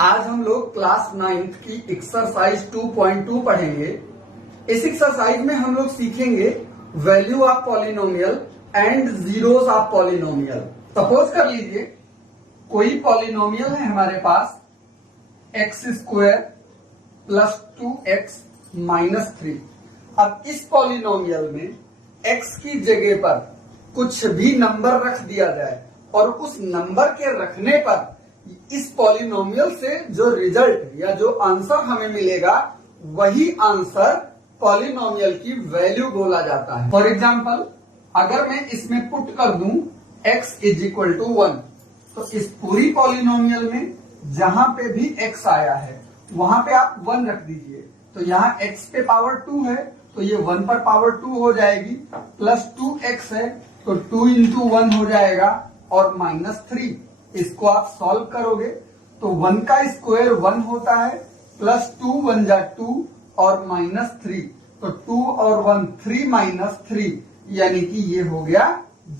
आज हम लोग क्लास 9th की एक्सरसाइज 2.2 पढ़ेंगे। इस एक्सरसाइज में हम लोग सीखेंगे value of polynomial and zeros of polynomial. Suppose कर लीजिए कोई पॉलिनोमियल है हमारे पास x square plus 2x minus 3। अब इस पॉलिनोमियल में x की जगह पर कुछ भी नंबर रख दिया जाए और उस नंबर के रखने पर इस पॉलिनोमियल से जो रिजल्ट या जो आंसर हमें मिलेगा वही आंसर पॉलिनोमियल की वैल्यू बोला जाता है। फॉर एग्जाम्पल अगर मैं इसमें पुट कर दूं x इज इक्वल टू 1, तो इस पूरी पॉलिनोमियल में जहां पे भी x आया है वहां पे आप 1 रख दीजिए। तो यहाँ x पे पावर 2 है तो ये 1 पर पावर 2 हो जाएगी, प्लस 2x है तो 2 इंटू 1 हो जाएगा और माइनस 3। इसको आप सॉल्व करोगे तो 1 का स्क्वायर 1 होता है, प्लस 2 1 जा 2 और माइनस 3, तो 2 और 1 3 माइनस 3 यानी कि ये हो गया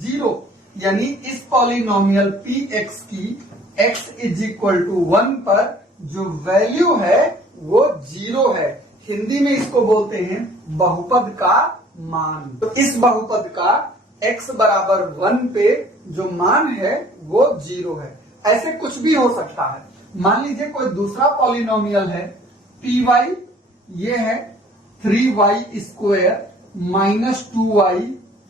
0। यानी इस पॉलिनोमियल px की x इज इक्वल टू 1 पर जो वैल्यू है वो 0 है। हिंदी में इसको बोलते हैं बहुपद का मान। तो इस बहुपद का x बराबर 1 पे जो मान है वो 0 है। ऐसे कुछ भी हो सकता है। मान लीजिए कोई दूसरा पॉलिनोमियल है py, ये है 3y square minus 2y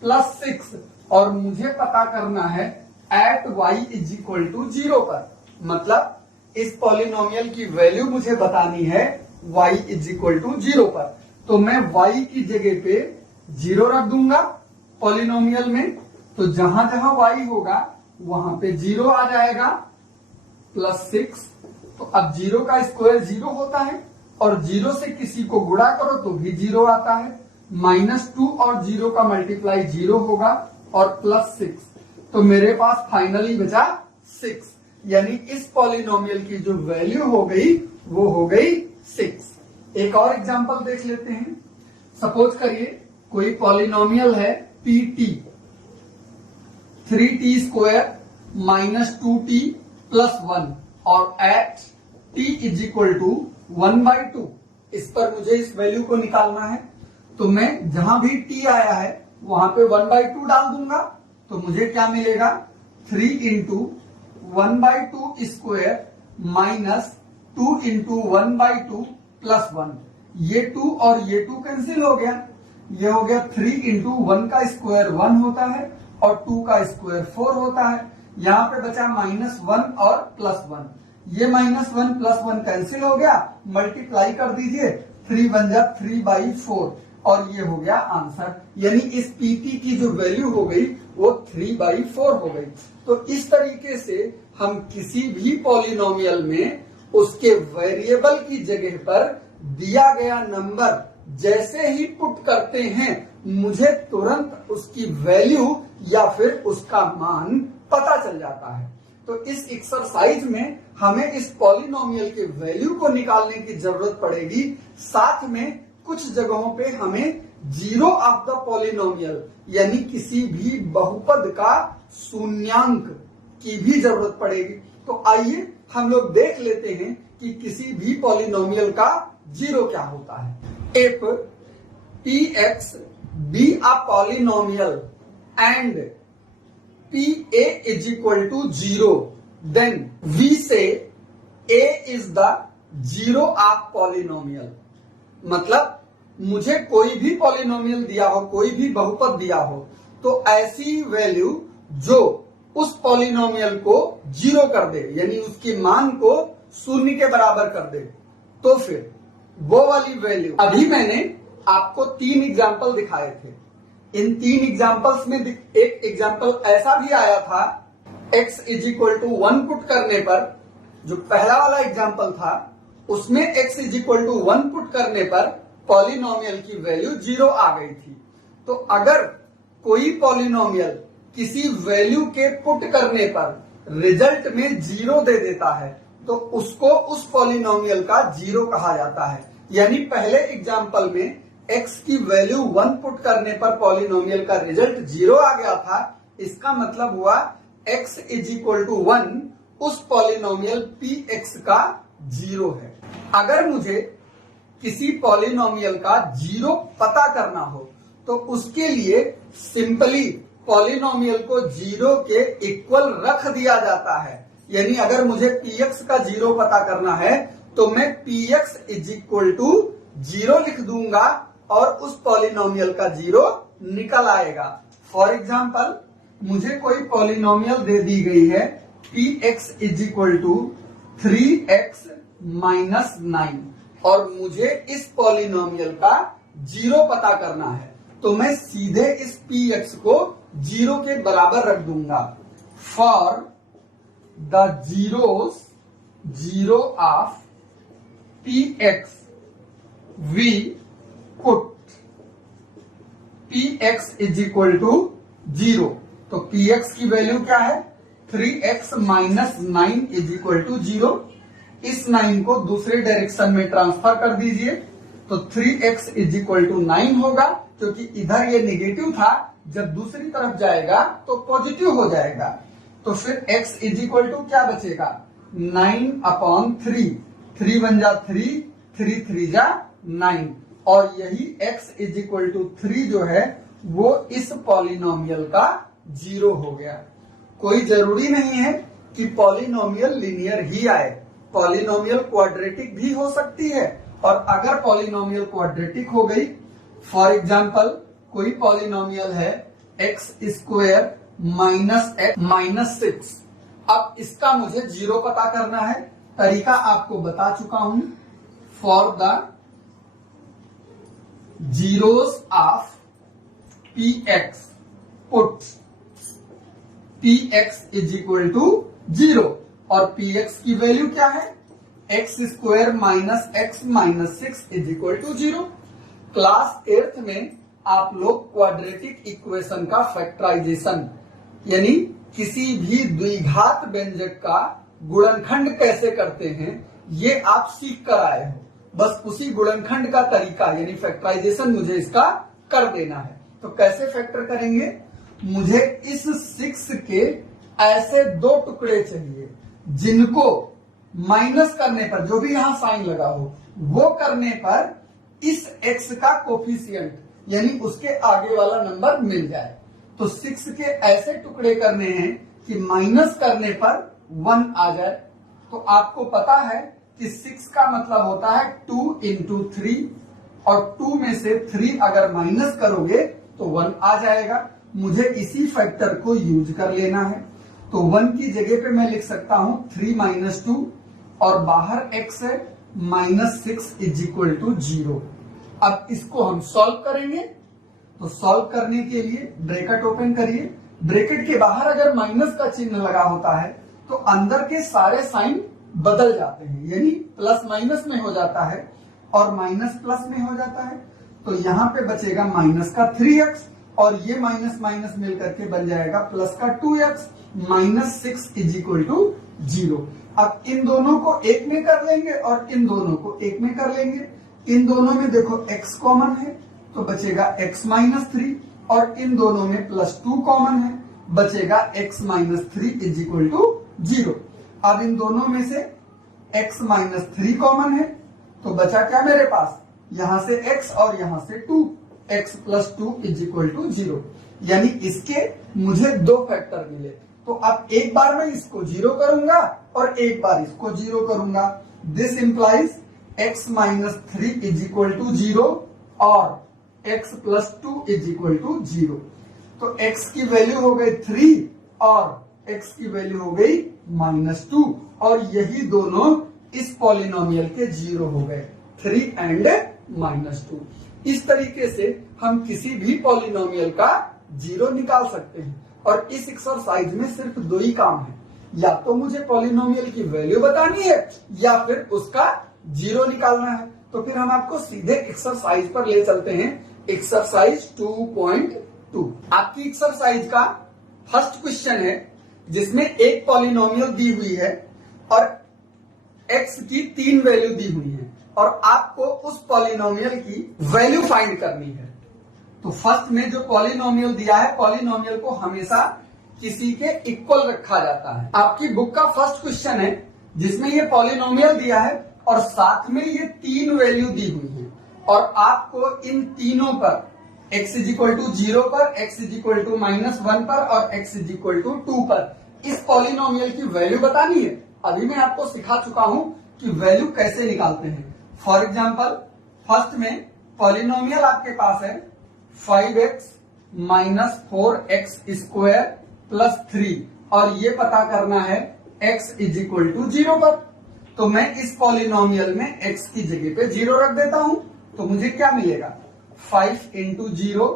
plus 6 और मुझे पता करना है at y is equal to 0 पर। मतलब इस पॉलिनोमियल की वैल्यू मुझे बतानी है y इज इक्वल टू 0 पर। तो मैं y की जगह पे 0 रख दूंगा पॉलिनोमियल में, तो जहां जहां y होगा वहां पे 0 आ जाएगा, प्लस 6। तो अब 0 का स्क्वायर 0 होता है और 0 से किसी को गुणा करो तो भी 0 आता है। माइनस 2 और 0 का मल्टीप्लाई 0 होगा और प्लस 6, तो मेरे पास फाइनली बचा 6। यानी इस पॉलिनोमियल की जो वैल्यू हो गई वो हो गई 6। एक और एग्जांपल देख लेते हैं। सपोज करिए कोई पॉलिनोमियल है pt 3t square minus 2t plus 1 और at t is equal to 1/2। इस पर मुझे इस वैल्यू को निकालना है, तो मैं जहां भी t आया है वहां पे 1/2 डाल दूंगा, तो मुझे क्या मिलेगा 3 into 1/2 square minus 2 into 1/2 plus 1। ये 2 और ये 2 कैंसिल हो गया, ये हो गया 3 इंटू 1 का स्क्वायर 1 होता है और 2 का स्क्वायर 4 होता है। यहाँ पे बचा माइनस 1 और प्लस 1। ये माइनस 1 प्लस 1 कैंसिल हो गया, मल्टीप्लाई कर दीजिए, 3 1 जा 3/4 और ये हो गया आंसर। यानी इस pp की जो वैल्यू हो गई वो 3/4 हो गई। तो इस तरीके से हम किसी भी पॉलिनोमियल में उसके वेरिएबल की जगह पर दिया गया नंबर जैसे ही पुट करते हैं मुझे तुरंत उसकी वैल्यू या फिर उसका मान पता चल जाता है। तो इस एक्सरसाइज में हमें इस पॉलिनोमियल के वैल्यू को निकालने की जरूरत पड़ेगी, साथ में कुछ जगहों पे हमें जीरो ऑफ द पॉलिनोमियल यानी किसी भी बहुपद का शून्यांक की भी जरूरत पड़ेगी। तो आइए हम लोग देख लेते हैं कि किसी भी पॉलिनोमियल का जीरो क्या होता है। If px be a polynomial and pa is equal to 0, then we say a is the zero of polynomial। मतलब मुझे कोई भी पॉलिनोमियल दिया हो, कोई भी बहुपद दिया हो, तो ऐसी वैल्यू जो उस पॉलिनोमियल को 0 कर दे यानी उसकी मान को 0 के बराबर कर दे, तो फिर वो वाली वैल्यू। अभी मैंने आपको 3 एग्जाम्पल दिखाए थे। इन 3 एग्जाम्पल्स में एक एग्जाम्पल ऐसा भी आया था x is equal to 1 put करने पर, जो पहला वाला एग्जाम्पल था उसमें x is equal to 1 put करने पर पॉलिनोमियल की वैल्यू 0 आ गई थी। तो अगर कोई पॉलिनोमियल किसी वैल्यू के पुट करने पर रिजल्ट में 0 दे देता है तो उसको उस पॉलिनोमियल का 0 कहा जाता है। यानी पहले एग्जाम्पल में x की वैल्यू 1 पुट करने पर पॉलिनोमियल का रिजल्ट 0 आ गया था। इसका मतलब हुआ x इज इक्वल टू 1 उस पॉलिनोमियल px का जीरो है। अगर मुझे किसी पॉलिनोमियल का जीरो पता करना हो तो उसके लिए सिंपली पॉलिनोमियल को जीरो के इक्वल रख दिया जाता है। यानी अगर मुझे px का जीरो पता करना है तो मैं px is equal to zero लिख दूंगा और उस पॉलिनोमियल का जीरो निकल आएगा। फॉर एग्जाम्पल मुझे कोई पॉलिनोमियल दे दी गई है px is equal to 3x minus 9 और मुझे इस पॉलिनोमियल का जीरो पता करना है तो मैं सीधे इस px को जीरो के बराबर रख दूंगा। For the zero of px we put px is equal to zero. तो px की वैल्यू क्या है 3x minus 9 is equal to zero. इस 9 को दूसरे डायरेक्शन में ट्रांसफर कर दीजिए तो 3x इज इक्वल टू 9 होगा, क्योंकि इधर ये नेगेटिव था, जब दूसरी तरफ जाएगा तो पॉजिटिव हो जाएगा। तो फिर x इज इक्वल टू क्या बचेगा 9/3, 3 बन जा 3, 3 3 जा 9 और यही x इज इक्वल टू 3 जो है वो इस पॉलिनोमियल का जीरो हो गया। कोई जरूरी नहीं है कि पॉलिनोमियल लिनियर ही आए, पॉलिनोमियल क्वाड्रेटिक भी हो सकती है। और अगर पॉलिनोमियल क्वाड्रेटिक हो गई, फॉर एग्जाम्पल कोई पॉलिनोमियल है x square minus x minus 6, अब इसका मुझे जीरो पता करना है। तरीका आपको बता चुका हूं। For the zeros of px put px is equal to zero और px की वैल्यू क्या है x square minus x minus 6 is equal to zero. Class 8th में आप लोग क्वाड्रेटिक इक्वेशन का फैक्टराइजेशन यानी किसी भी द्विघात व्यंजक का गुणनखंड कैसे करते हैं ये आप सीख कर आए हो। बस उसी गुणनखंड का तरीका यानी फैक्टराइजेशन मुझे इसका कर देना है। तो कैसे फैक्टर करेंगे, मुझे इस 6 के ऐसे दो टुकड़े चाहिए जिनको माइनस करने पर, जो भी यहां साइन लगा हो, वो करने पर इस x का कोफिशिएंट यानी उसके आगे वाला नंबर मिल जाए। तो 6 के ऐसे टुकड़े करने हैं कि माइनस करने पर 1 आ जाए। तो आपको पता है कि 6 का मतलब होता है 2 इंटू 3 और 2 में से 3 अगर माइनस करोगे तो 1 आ जाएगा। मुझे इसी फैक्टर को यूज कर लेना है। तो 1 की जगह पे मैं लिख सकता हूं 3 माइनस 2 और बाहर x है माइनस 6 इज इक्वल टू 0। अब इसको हम सॉल्व करेंगे। तो सॉल्व करने के लिए ब्रैकेट ओपन करिए। ब्रैकेट के बाहर अगर माइनस का चिन्ह लगा होता है तो अंदर के सारे साइन बदल जाते हैं, यानी प्लस माइनस में हो जाता है और माइनस प्लस में हो जाता है। तो यहाँ पे बचेगा माइनस का 3x और ये माइनस माइनस मिलकर के बन जाएगा प्लस का 2x minus 6 is equal to 0। अब इन दोनों को एक में कर लेंगे और इन दोनों को एक में कर लेंगे। इन दोनों में देखो x कॉमन है तो बचेगा x माइनस 3 और इन दोनों में प्लस 2 कॉमन है, बचेगा x minus 3 is equal to 0। अब इन दोनों में से x माइनस 3 कॉमन है तो बचा क्या मेरे पास, यहां से x और यहां से 2, x plus 2 is equal to 0। यानी इसके मुझे दो फैक्टर मिले। तो अब एक बार मैं इसको 0 करूंगा और एक बार इसको 0 करूंगा। This implies x minus 3 is equal to 0 और x plus 2 is equal to 0। तो x की वैल्यू हो गई 3 और x की वैल्यू हो गई माइनस 2 और यही दोनों इस पॉलिनोमियल के 0 हो गए, 3 एंड माइनस 2। इस तरीके से हम किसी भी पॉलिनोमियल का 0 निकाल सकते हैं। और इस एक्सरसाइज में सिर्फ दो ही काम है, या तो मुझे पॉलिनोमियल की वैल्यू बतानी है या फिर उसका 0 निकालना है। तो फिर हम आपको सीधे एक्सरसाइज पर ले चलते हैं। एक्सरसाइज 2.2 आपकी एक्सरसाइज का फर्स्ट क्वेश्चन है जिसमें एक पॉलिनोमियल दी हुई है और x की 3 वैल्यू दी हुई है और आपको उस पॉलिनोमियल की वैल्यू फाइंड करनी है। तो फर्स्ट में जो पॉलिनोमियल दिया है, पॉलिनोमियल को हमेशा किसी के इक्वल रखा जाता है। आपकी बुक का फर्स्ट क्वेश्चन है जिसमें ये पॉलिनोमियल दिया है और साथ में ये 3 वैल्यू दी हुई है और आपको इन तीनों पर x इजिक्वल टू 0 पर, x इजिक्वल टू -1 पर और x इजिक्वल टू 2 पर इस पॉलिनोमियल की वैल्यू बतानी है। अभी मैं आपको सिखा चुका हूं कि वैल्यू कैसे निकालते हैं। फॉर एग्जाम्पल फर्स्ट में पॉलिनोमियल आपके पास है 5x minus 4x square plus 3 और ये पता करना है x इजिक्वल टू 0 पर। तो मैं इस पॉलिनोमियल में x की जगह पे 0 रख देता हूं तो मुझे क्या मिलेगा 5 इंटू 0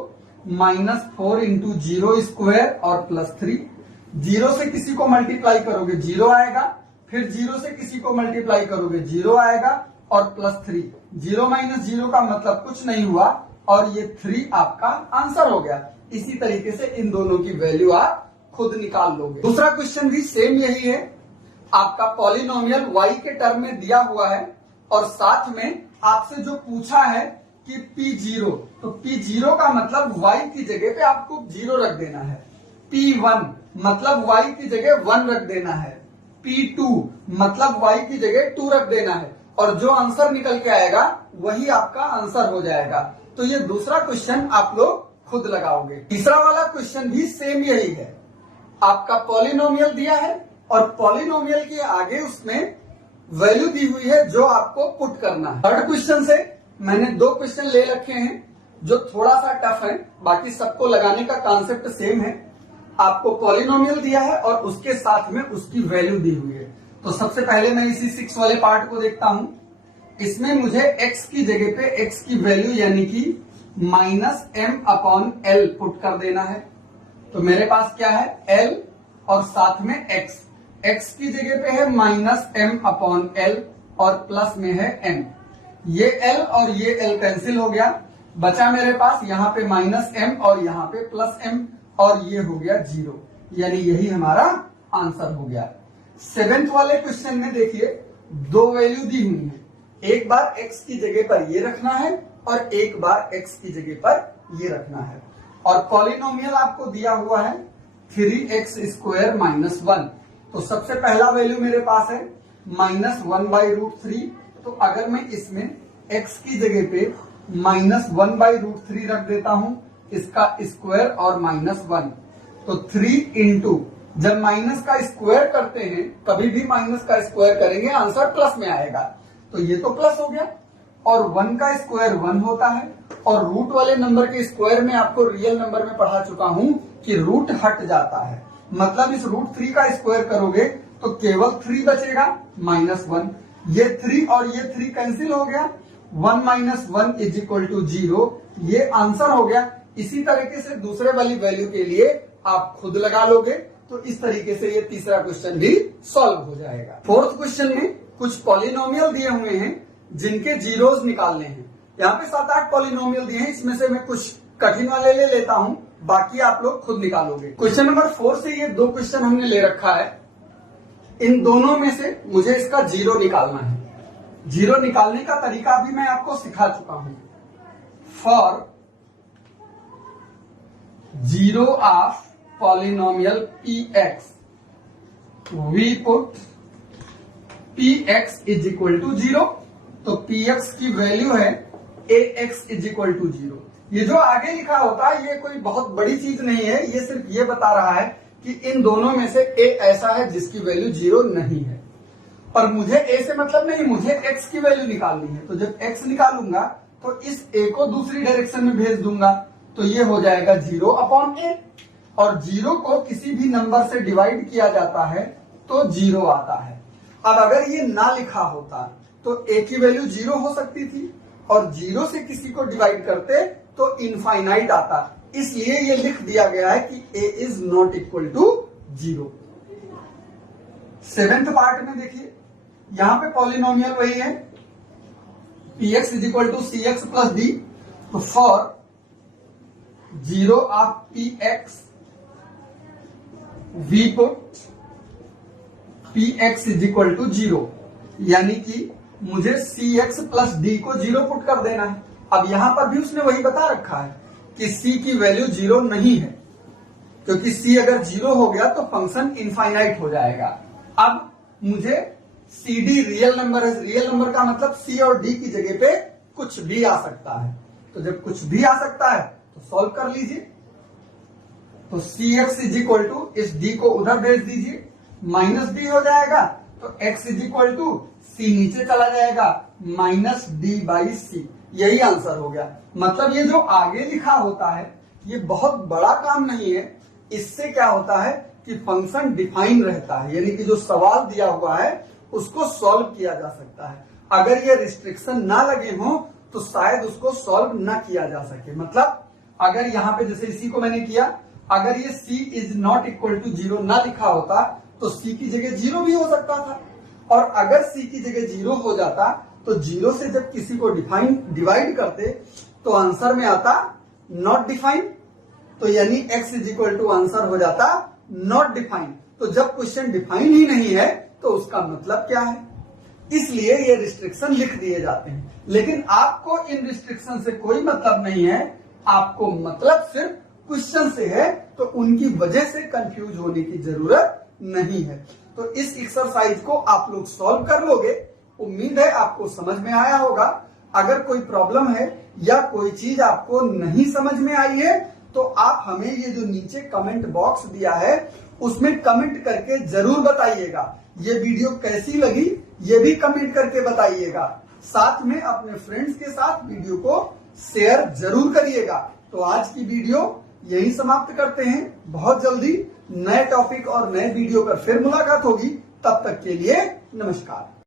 माइनस 4 इंटू 0 स्क्वायर और प्लस 3। 0 से किसी को मल्टीप्लाई करोगे 0 आएगा, फिर 0 से किसी को मल्टीप्लाई करोगे 0 आएगा और प्लस 3। 0 माइनस 0 का मतलब कुछ नहीं हुआ और ये 3 आपका आंसर हो गया। इसी तरीके से इन दोनों की वैल्यू आप खुद निकाल लोगे। दूसरा क्वेश्चन भी सेम यही है। आपका पॉलिनोमियल y के टर्म में दिया हुआ है और साथ में आपसे जो पूछा है कि P0, तो P0 का मतलब y की जगह पे आपको 0 रख देना है। P1 मतलब y की जगह 1 रख देना है। P2 मतलब y की जगह 2 रख देना है और जो आंसर निकल के आएगा वही आपका आंसर हो जाएगा। तो ये दूसरा क्वेश्चन आप लोग खुद लगाओगे। तीसरा वाला क्वेश्चन भी सेम यही है। आपका पॉलिनोमियल दिया है और पॉलिनोमियल के आगे उसमें वैल्यू दी हुई है जो आपको पुट करना है। थर्ड क्वेश्चन से मैंने 2 क्वेश्चन ले रखे हैं जो थोड़ा सा टफ है, बाकी सबको लगाने का कॉन्सेप्ट सेम है। आपको पॉलिनोमियल दिया है और उसके साथ में उसकी वैल्यू दी हुई है। तो सबसे पहले मैं इसी 6 वाले पार्ट को देखता हूं। इसमें मुझे x की जगह पे x की वैल्यू यानी कि -m/l पुट कर देना है। तो मेरे पास क्या है l और साथ में x की जगह पे है -m/l और प्लस में है m। ये l और ये l कैंसिल हो गया, बचा मेरे पास यहाँ पे -m और यहाँ पे +m और ये हो गया 0, यानी यही हमारा आंसर हो गया। 7th वाले क्वेश्चन में देखिए 2 वैल्यू दी हुई है। एक बार x की जगह पर ये रखना है और एक बार x की जगह पर ये रखना है और पॉलिनोमियल आपको दिया हुआ है 3x स्क्वायर -1। तो सबसे पहला वैल्यू मेरे पास है -1/√3। तो अगर मैं इसमें x की जगह पे -1/√3 रख देता हूं, इसका स्क्वायर और -1, तो 3 इंटू, जब माइनस का स्क्वायर करते हैं कभी भी माइनस का स्क्वायर करेंगे आंसर प्लस में आएगा, तो ये तो प्लस हो गया। और 1 का स्क्वायर 1 होता है और रूट वाले नंबर के स्क्वायर में आपको रियल नंबर में पढ़ा चुका हूं कि रूट हट जाता है, मतलब इस √3 का स्क्वायर करोगे तो केवल 3 बचेगा -1। ये 3 और ये 3 कैंसिल हो गया, 1 - 1 = 0, ये आंसर हो गया। इसी तरीके से दूसरे वाली वैल्यू के लिए आप खुद लगा लोगे, तो इस तरीके से ये तीसरा क्वेश्चन भी सॉल्व हो जाएगा। 4th क्वेश्चन में कुछ पॉलिनोमियल दिए हुए हैं जिनके जीरोस निकालने हैं। यहाँ पे 7-8 पॉलिनोमियल दिए हैं, इसमें से मैं कुछ कठिन वाले ले लेता हूं, बाकी आप लोग खुद निकालोगे। क्वेश्चन नंबर 4 से ये 2 क्वेश्चन हमने ले रखा है। इन दोनों में से मुझे इसका जीरो निकालना है। जीरो निकालने का तरीका भी मैं आपको सिखा चुका हूं। For zero of polynomial px we put px = 0। तो px की वैल्यू है ax = 0। ये जो आगे लिखा होता है ये कोई बहुत बड़ी चीज नहीं है, ये सिर्फ ये बता रहा है कि इन दोनों में से a ऐसा है जिसकी वैल्यू 0 नहीं है। पर मुझे a से मतलब नहीं, मुझे x की वैल्यू निकालनी है। तो जब x निकालूंगा तो इस a को दूसरी डायरेक्शन में भेज दूंगा, तो ये हो जाएगा 0/a। और 0 को किसी भी नंबर से डिवाइड किया जाता है तो 0 आता है। अब अगर ये ना लिखा होता तो a की वैल्यू 0 हो सकती थी और 0 से किसी को डिवाइड करते तो इनफाइनाइट आता, इसलिए ये लिख दिया गया है कि a is not equal to 0। 7th part में देखिए, यहां पे पॉलिनोमियल वही है px = cx + d। तो for zero of px we put px = 0, यानी कि मुझे cx + d को 0 पुट कर देना है। अब यहां पर भी उसने वही बता रखा है कि c की वैल्यू 0 नहीं है, क्योंकि c अगर 0 हो गया तो फंक्शन इनफाइनाइट हो जाएगा। अब मुझे सी डी रियल नंबर है। रियल नंबर का मतलब सी और डी की जगह पे कुछ भी आ सकता है। तो जब कुछ भी आ सकता है तो सॉल्व कर लीजिए। तो सी एक्स इज इक्वल टू, इस डी को उधर भेज दीजिए, माइनस डी हो जाएगा। तो एक्स इज इक्वल टू सी नीचे चला जाएगा, माइनस डी बाई सी। यही आंसर हो गया। मतलब ये जो आगे लिखा होता है ये बहुत बड़ा काम नहीं है। इससे क्या होता है कि फंक्शन डिफाइन रहता है, यानी कि जो सवाल दिया हुआ है उसको सॉल्व किया जा सकता है। अगर ये रिस्ट्रिक्शन ना लगे हो तो शायद उसको सॉल्व ना किया जा सके। मतलब अगर यहाँ पे जैसे इसी को मैंने किया, अगर ये c is not equal to 0 ना लिखा होता तो c की जगह 0 भी हो सकता था, और अगर c की जगह 0 हो जाता तो 0 से जब किसी को डिवाइड करते तो आंसर में आता नॉट डिफाइन। तो यानी x is equal to answer हो जाता नॉट डिफाइन। तो जब क्वेश्चन डिफाइन ही नहीं है तो उसका मतलब क्या है, इसलिए ये रिस्ट्रिक्शन लिख दिए जाते हैं। लेकिन आपको इन रिस्ट्रिक्शन से कोई मतलब नहीं है, आपको मतलब सिर्फ क्वेश्चन से है, तो उनकी वजह से कंफ्यूज होने की जरूरत नहीं है। तो इस एक्सरसाइज को आप लोग सॉल्व कर लोगे। उम्मीद है आपको समझ में आया होगा। अगर कोई प्रॉब्लम है या कोई चीज आपको नहीं समझ में आई है तो आप हमें ये जो नीचे कमेंट बॉक्स दिया है उसमें कमेंट करके जरूर बताइएगा। ये वीडियो कैसी लगी ये भी कमेंट करके बताइएगा। साथ में अपने फ्रेंड्स के साथ वीडियो को शेयर जरूर करिएगा। तो आज की वीडियो यही समाप्त करते हैं। बहुत जल्दी नए टॉपिक और नए वीडियो पर फिर मुलाकात होगी। तब तक के लिए नमस्कार।